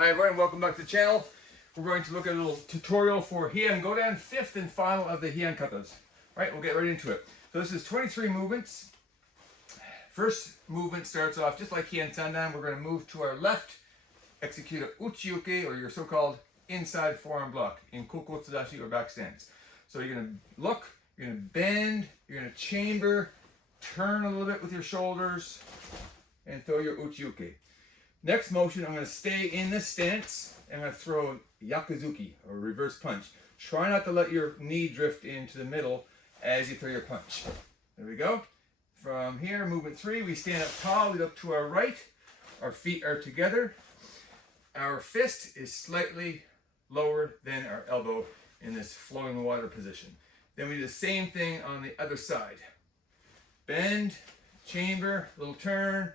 Hi everyone, welcome back to the channel. We're going to look at a little tutorial for Heian Godan, fifth and final of the Heian katas. Alright, we'll get right into it. So this is 23 movements. First movement starts off just like Heian Sandan. We're going to move to our left, execute a uchi-uke, or your so-called inside forearm block in koko tsudashi or back stance. So you're going to look, you're going to bend, you're going to chamber, turn a little bit with your shoulders, and throw your uchi-uke. Next motion, I'm going to stay in this stance and I'm going to throw yakuzuki or reverse punch. Try not to let your knee drift into the middle as you throw your punch. There we go. From here, movement 3, we stand up tall, we look to our right, our feet are together, our fist is slightly lower than our elbow in this flowing water position. Then we do the same thing on the other side. Bend, chamber, little turn,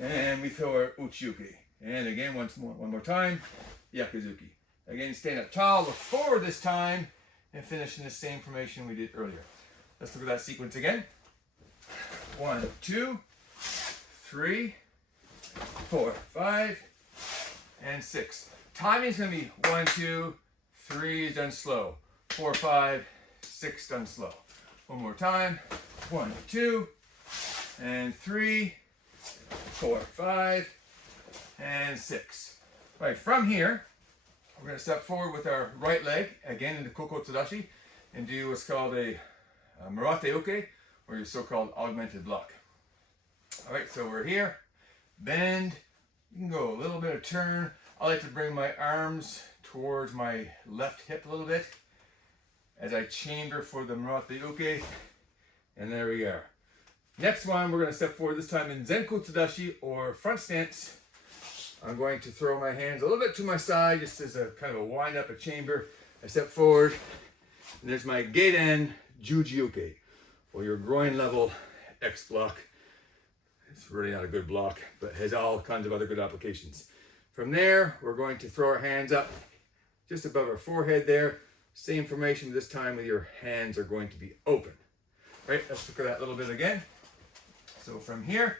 and we throw our uchi-uke. And again, one more time, yakuzuki. Again, stand up tall, look forward this time, and finish in the same formation we did earlier. Let's look at that sequence again. 1, 2, 3, 4, 5, and 6. Timing is going to be 1, 2, 3 is done slow. 4, 5, 6 done slow. One more time. 1, 2, and 3, 4, 5, and 6. Right, from here, we're going to step forward with our right leg, again into koko tsudashi, and do what's called a murate uke, or your so-called augmented block. All right, so we're here, bend, you can go a little bit of turn. I like to bring my arms towards my left hip a little bit as I chamber for the murate uke, and there we are. Next one, we're going to step forward, this time in zenko tsudashi or front stance. I'm going to throw my hands a little bit to my side, just as a kind of a wind up, a chamber. I step forward, and there's my Geiden Juji-uke, or your groin level X block. It's really not a good block, but has all kinds of other good applications. From there, we're going to throw our hands up just above our forehead there. Same formation, this time with your hands are going to be open. Right, let's look at that a little bit again. So from here,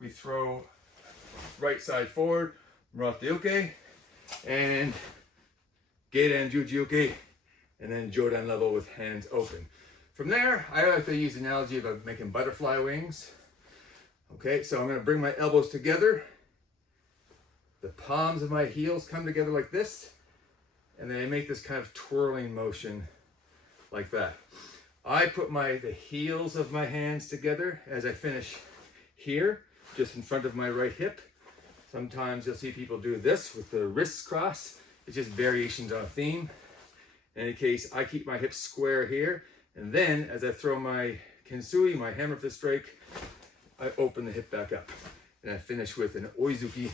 we throw right side forward, murate uke, and Geiden Juji-uke, and then Jodan level with hands open. From there, I like to use the analogy of making butterfly wings. Okay, so I'm going to bring my elbows together. The palms of my heels come together like this, and then I make this kind of twirling motion like that. I put the heels of my hands together as I finish here, just in front of my right hip. Sometimes you'll see people do this with the wrists crossed. It's just variations on a theme. In any case, I keep my hips square here, and then as I throw my kensui, my hammer fist strike, I open the hip back up. And I finish with an oizuki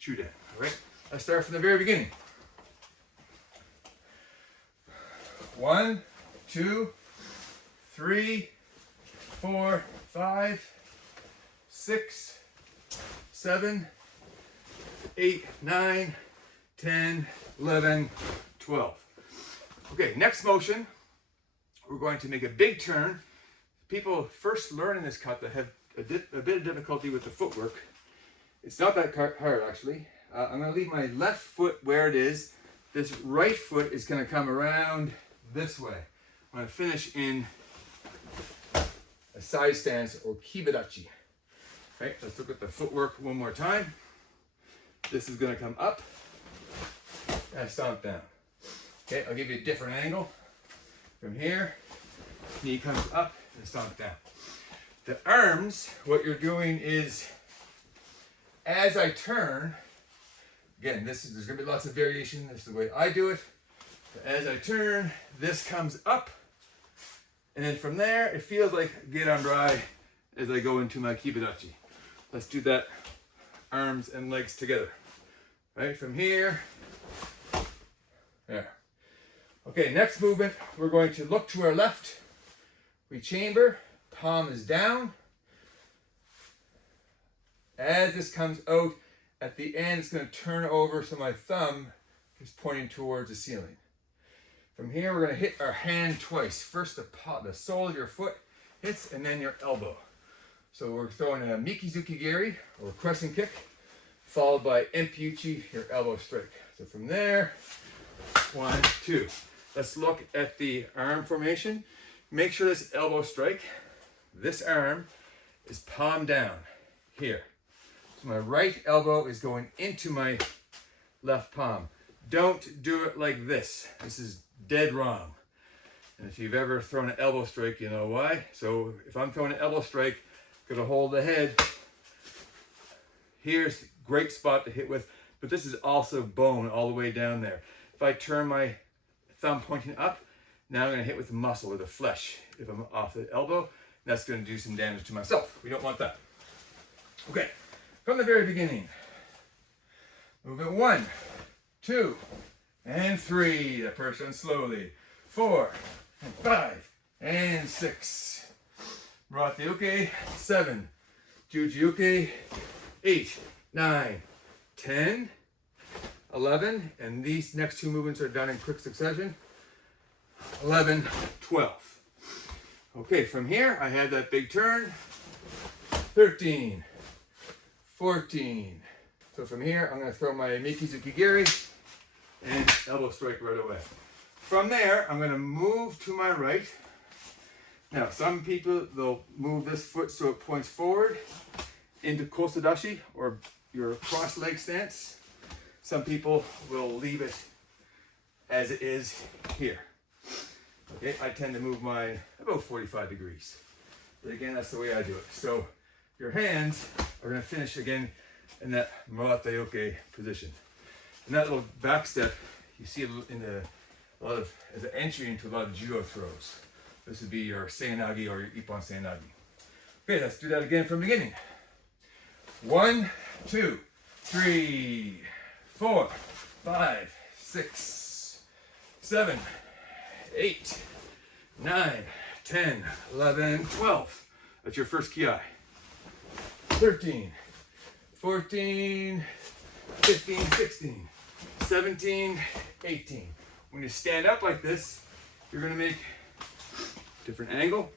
chudan. All right, I start from the very beginning. 1, 2, 3, 4, 5, 6, 7, 8, 9, 10, 11, 12. Okay, next motion, we're going to make a big turn. People first learning this kata have a bit of difficulty with the footwork. It's not that hard actually. I'm going to leave my left foot where it is. This right foot is going to come around this way. I'm going to finish in a side stance or kibadachi. Right, let's look at the footwork one more time. This is going to come up and stomp down. Okay, I'll give you a different angle. From here, knee comes up and stomp down. The arms, what you're doing is, as I turn, again, there's going to be lots of variation. This is the way I do it. As I turn, this comes up, and then from there, it feels like Gedan as I go into my kibadachi. Let's do that, arms and legs together. Right, from here, there. Okay, next movement, we're going to look to our left. We chamber, palm is down. As this comes out, at the end, it's going to turn over so my thumb is pointing towards the ceiling. From here, we're going to hit our hand twice. First, the sole of your foot hits, and then your elbow. So we're throwing a Mikizuki Geri, or crescent kick. followed by empiuchi, your elbow strike. So from there, 1, 2. Let's look at the arm formation. Make sure this elbow strike, this arm is palm down here. So my right elbow is going into my left palm. Don't do it like this. This is dead wrong. And if you've ever thrown an elbow strike, you know why. So if I'm throwing an elbow strike, gonna hold the head. Here's a great spot to hit with, but this is also bone all the way down there. If I turn my thumb pointing up, now I'm gonna hit with the muscle or the flesh. If I'm off the elbow, that's gonna do some damage to myself. We don't want that. Okay, from the very beginning. Movement 1, 2, and 3. The person slowly. 4, and 5, and 6. Murate-uke, 7. Juji-uke, 8, 9, 10, 11. And these next two movements are done in quick succession. 11, 12. Okay, from here, I had that big turn. 13, 14. So from here, I'm going to throw my Mikizuki Geri and elbow strike right away. From there, I'm going to move to my right. Now, some people, they'll move this foot so it points forward into kosodashi, or your cross leg stance. Some people will leave it as it is here. Okay, I tend to move mine about 45 degrees. But again, that's the way I do it. So your hands are going to finish again in that Murate-uke position. And that little back step, you see in a lot of, as an entry into a lot of judo throws. This would be your seinagi or your ippon seinagi. Okay, let's do that again from the beginning. 1, 2, 3, 4, 5, 6, 7, 8, 9, 10, 11, 12. That's your first ki. 13, 14, 15, 16, 17, 18. When you stand up like this, you're going to make a different angle.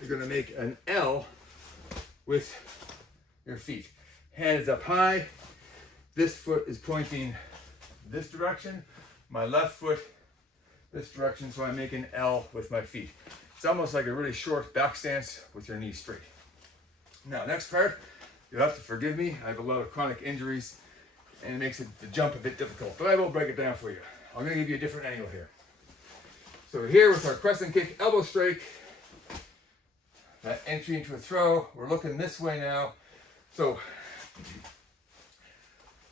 You're going to make an L with your feet. Hand is up high. This foot is pointing this direction. My left foot this direction, so I make an L with my feet. It's almost like a really short back stance with your knees straight. Now, next part, you'll have to forgive me. I have a lot of chronic injuries, and it makes the jump a bit difficult, but I will break it down for you. I'm going to give you a different angle here. So we're here with our crescent kick, elbow strike, that entry into a throw. We're looking this way now. So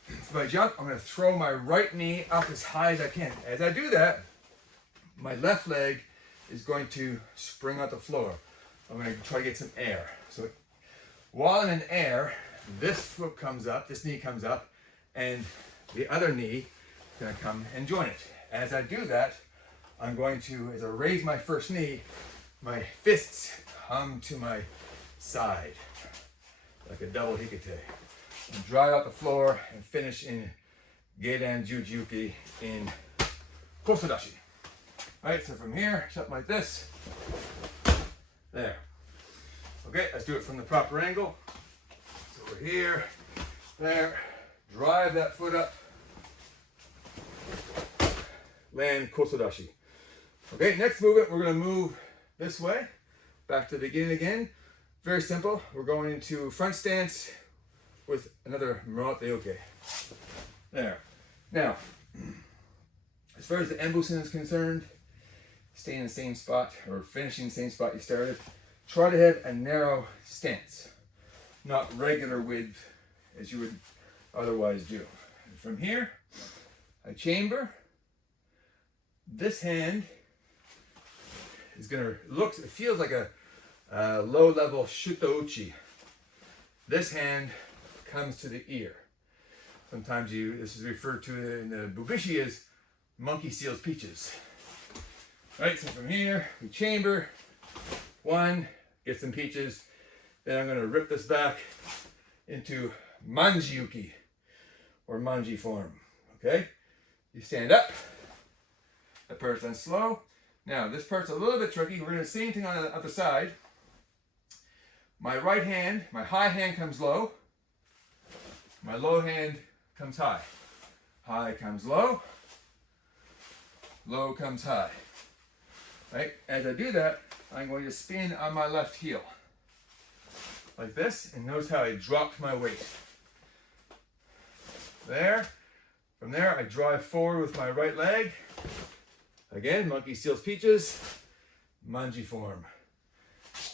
if I jump, I'm going to throw my right knee up as high as I can. As I do that, my left leg is going to spring out the floor. I'm going to try to get some air. So while in air, this foot comes up, this knee comes up, and the other knee is going to come and join it. As I do that, I'm going to, as I raise my first knee, my fists come to my side, like a double hikite. And drive out the floor and finish in Godan Juji-uke in kosodashi. Alright, so from here, something like this. There. Okay, let's do it from the proper angle. So we're here, there, drive that foot up, land kosodashi. Okay, next movement, we're going to move this way, back to the beginning again. Very simple. We're going into front stance with another Murate-uke. There. Now, as far as the embusen is concerned, stay in the same spot, or finishing the same spot you started. Try to have a narrow stance, not regular width as you would otherwise do. And from here, I chamber. This hand is going to look, it feels like a low-level shutouchi. This hand comes to the ear. Sometimes this is referred to in the bubishi as monkey seals peaches. Right, so from here, we chamber. 1, get some peaches. Then I'm going to rip this back into manji-uke, or manji form. Okay? You stand up. That part's done slow. Now, this part's a little bit tricky. We're going to do the same thing on the other side. My right hand, my high hand comes low. My low hand comes high. High comes low. Low comes high. Right? As I do that, I'm going to spin on my left heel. Like this, and notice how I dropped my weight. There. From there, I drive forward with my right leg. Again, monkey steals peaches. Manji form.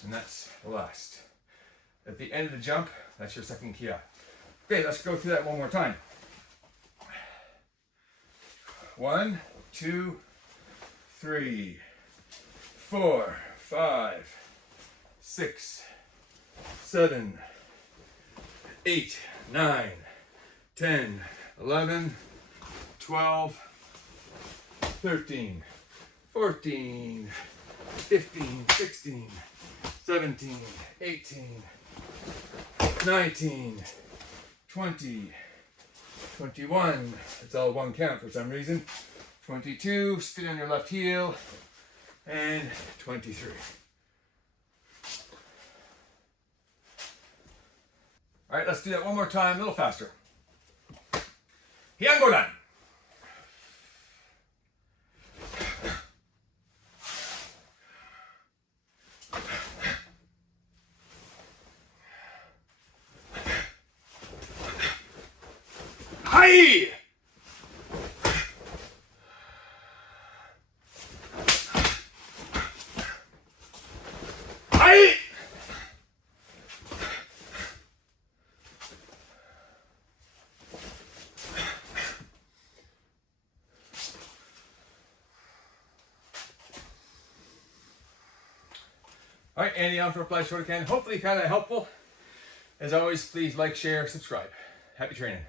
And that's the last. At the end of the jump, that's your second kia. Okay, let's go through that one more time. 1, 2, 3, 4, 5, 6, 7, 8, 9, 10, 11, 12, 13, 14, 15, 16, 17, 18, 19, 20, 21, it's all one count for some reason, 22, spin on your left heel, and 23. All right, let's do that one more time, a little faster. Heian Godan. Hi! Hi! All right, Andy on for Apply Shotokan. Hopefully kind of helpful. As always, please like, share, subscribe. Happy training.